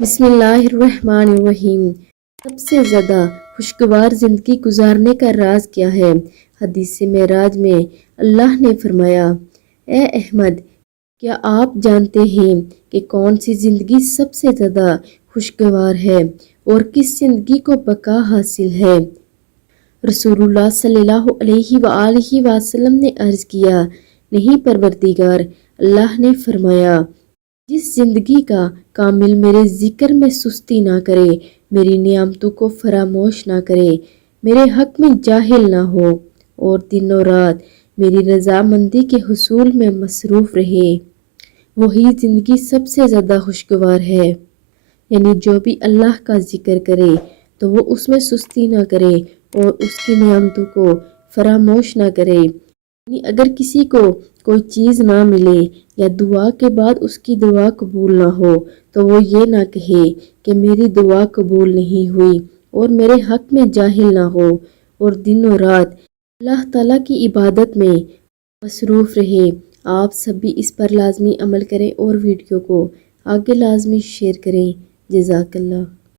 بسم اللہ الرحمن الرحیم۔ سب سے زیادہ خوشگوار زندگی گزارنے کا راز کیا ہے؟ حدیث معراج میں اللہ نے فرمایا، اے احمد، کیا آپ جانتے ہیں کہ کون سی زندگی سب سے زیادہ خوشگوار ہے اور کس زندگی کو بقا حاصل ہے؟ رسول اللہ صلی اللہ علیہ وآلہ وسلم نے عرض کیا، نہیں پروردگار، اللہ نے فرمایا، جس زندگی کا کامل میرے ذکر میں سستی نہ کرے، میری نعمتوں کو فراموش نہ کرے، میرے حق میں جاہل نہ ہو اور دن و رات میری رضامندی کے حصول میں مصروف رہے، وہی زندگی سب سے زیادہ خوشگوار ہے۔ یعنی جو بھی اللہ کا ذکر کرے تو وہ اس میں سستی نہ کرے اور اس کی نعمتوں کو فراموش نہ کرے۔ یعنی اگر کسی کو کوئی چیز نہ ملے یا دعا کے بعد اس کی دعا قبول نہ ہو تو وہ یہ نہ کہے کہ میری دعا قبول نہیں ہوئی اور میرے حق میں جاہل نہ ہو اور دن و رات اللہ تعالیٰ کی عبادت میں مصروف رہے۔ آپ سب بھی اس پر لازمی عمل کریں اور ویڈیو کو آگے لازمی شیئر کریں۔ جزاک اللہ۔